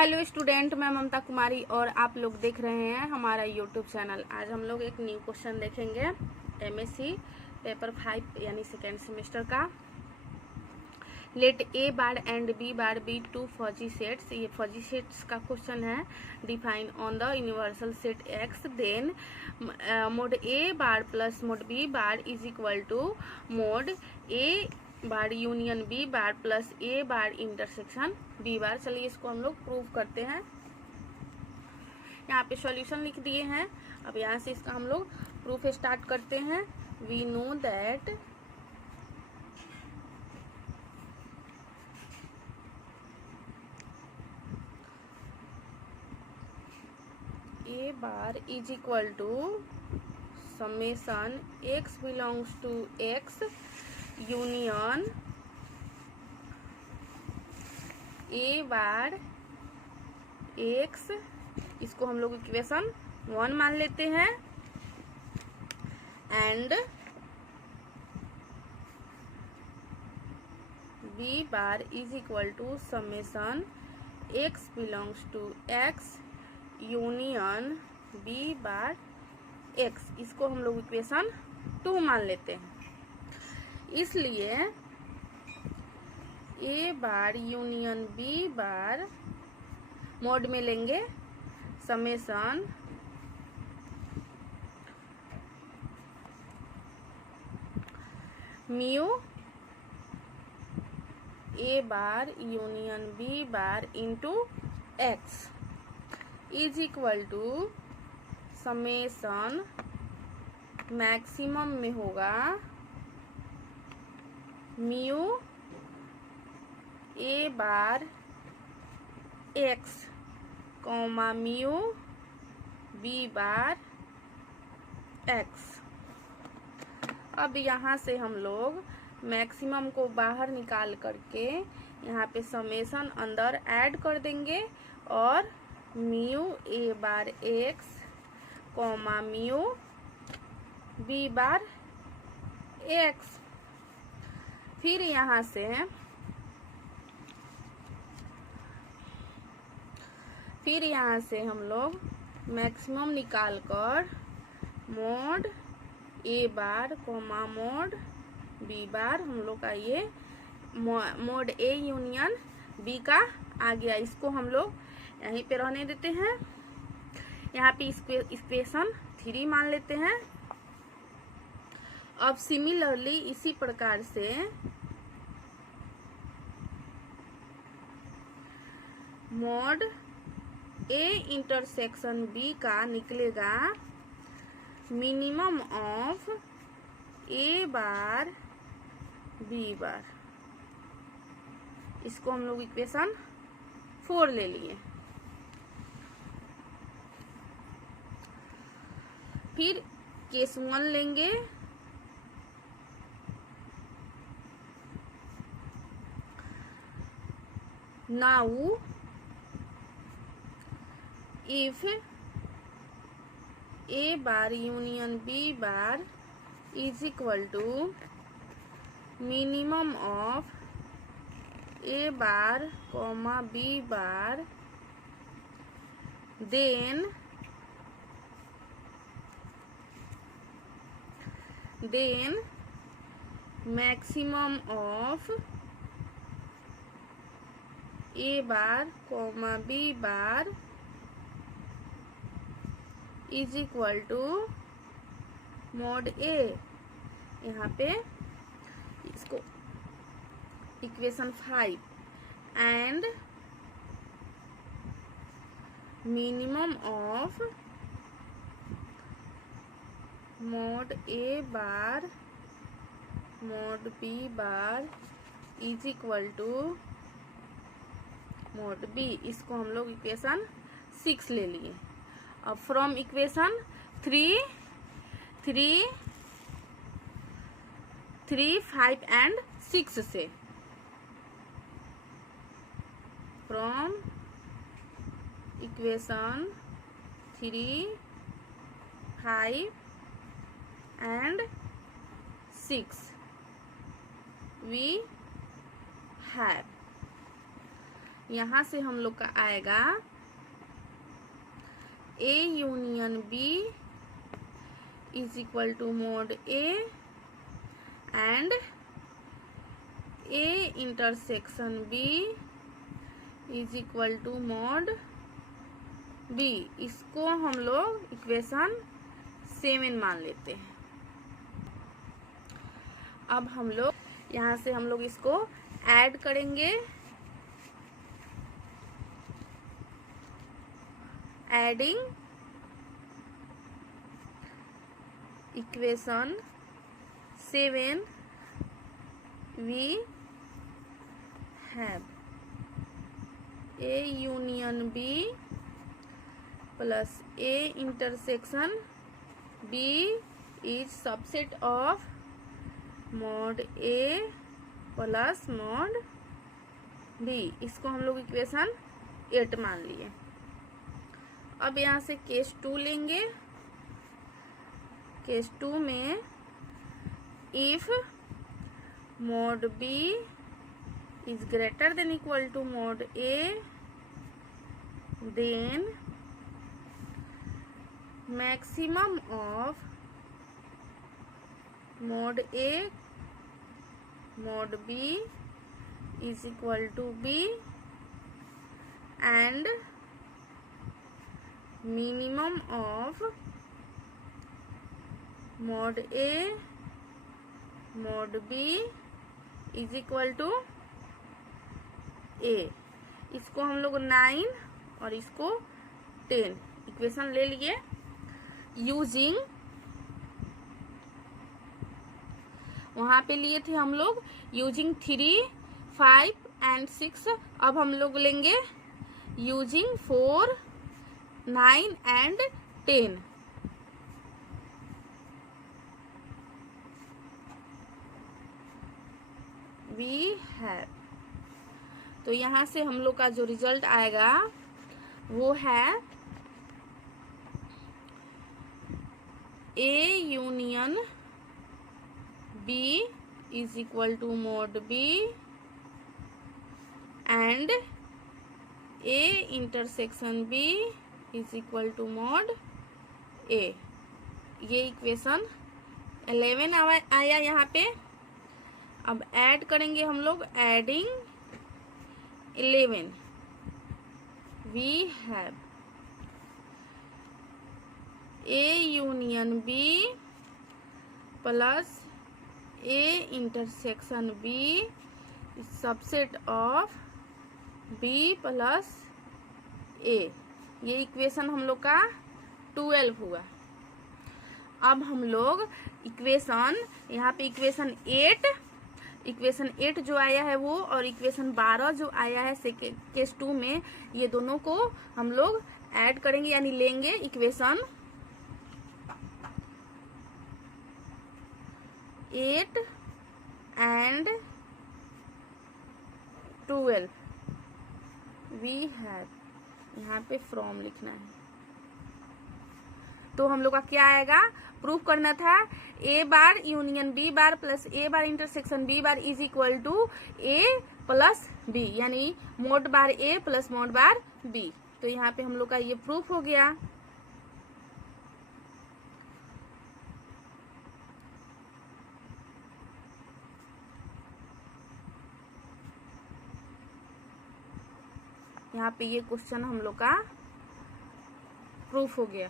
Hello student, मैं ममता कुमारी और आप लोग देख रहे हैं हमारा यूट्यूब चैनल। आज हम लोग एक न्यू क्वेश्चन देखेंगे एमएससी पेपर 5 यानी सेकेंड सेमेस्टर का। Let A bar and B bar be two fuzzy sets. ये फॉजी सेट्स का क्वेश्चन है। Define on the universal set X, then mod A bar plus mod B bar is equal to mod A bar union B bar plus A bar intersection B bar. चलिए इसको हम लोग prove करते हैं। यहाँ पे solution लिख दिए हैं। अब यहाँ से इसका हम लोग प्रूफ स्टार्ट करते हैं। We know that A bar is equal to summation X belongs to X union A bar X. इसको हम लोग इक्वेशन 1 मान लेते हैं। And B bar is equal to summation X belongs to X union B bar X. इसको हम लोग equation 2 मान लेते हैं। इसलिए A bar union B bar mod में लेंगे summation mu A bar union B bar into x is equal to summation maximum में होगा mu A bar X comma mu B bar X. अब यहाँ से हम लोग मैक्सिमम को बाहर निकाल करके यहाँ पे समेशन अंदर ऐड कर देंगे और mu A bar X comma mu B bar X. फिर यहाँ से हम लोग मैक्सिमम निकाल कर mod A bar comma mod B bar, हम लोग का ये मोड ए यूनियन बी का आ गया। इसको हम लोग यहीं पे रहने देते हैं। यहाँ पे इक्वेशन 3 मान लेते हैं। अब सिमिलरली इसी प्रकार से मोड ए इंटरसेक्शन बी का निकलेगा minimum of A bar B bar. इसको हम लोग इक्वेशन 4 ले लिए। फिर केस 1 लेंगे। Now if A bar union B bar is equal to minimum of A bar comma B bar, then maximum of A bar comma B bar is equal to mod A. यहाँ पे इसको equation 5 and minimum of mod A bar mod B bar is equal to mod B. इसको हम लोग equation 6 ले लिए। अब from equation 3, 5 and 6 से, from equation 3, 5 and 6 we have यहाँ से हम लोग का आएगा A union B is equal to mod A and A intersection B is equal to mod B। इसको हम लोग इक्वेशन 7 मान लेते हैं। अब हम लोग यहाँ से हम लोग इसको ऐड करेंगे। Adding equation 7 we have A union B plus A intersection B is subset of mod A plus mod B। इसको हम लोग इक्वेशन 8 मान लिए। अब यहाँ से केस 2 लेंगे। केस 2 में if mod B is greater than equal to mod A, then maximum of mod A mod B is equal to B and minimum of mod A mod B is equal to A। इसको हम लोग 9 और इसको 10 equation ले लिए। Using वहां पे लिए थे हम लोग यूजिंग 3, 5 एंड 6। अब हम लोग लेंगे यूजिंग 4, 9 एंड 10। वी हैव, तो यहाँ से हम लोग का जो रिजल्ट आएगा वो है A union B is equal to mod B and A intersection B is equal to mod A। ये इक्वेशन 11 आया यहाँ पे। अब ऐड करेंगे हम लोग। Adding 11 we have A union B plus A intersection B subset of B plus A। ये equation हम लोग का 12 हुआ। अब हम लोग इक्वेशन यहाँ पे इक्वेशन 8 जो आया है वो और इक्वेशन 12 जो आया है केस 2 में, ये दोनों को हम लोग ऐड करेंगे यानी लेंगे इक्वेशन 8 एंड 12 वी हैव, यहाँ पे फ्रॉम लिखना है। तो हम लोग का क्या आएगा, प्रूफ करना था A bar union B bar plus A bar intersection B bar is equal to A plus B, यानी mod bar A plus mod bar B। तो यहाँ पे हम लोग का ये प्रूफ हो गया। यहाँ पे ये क्वेश्चन हम लोग का प्रूफ हो गया।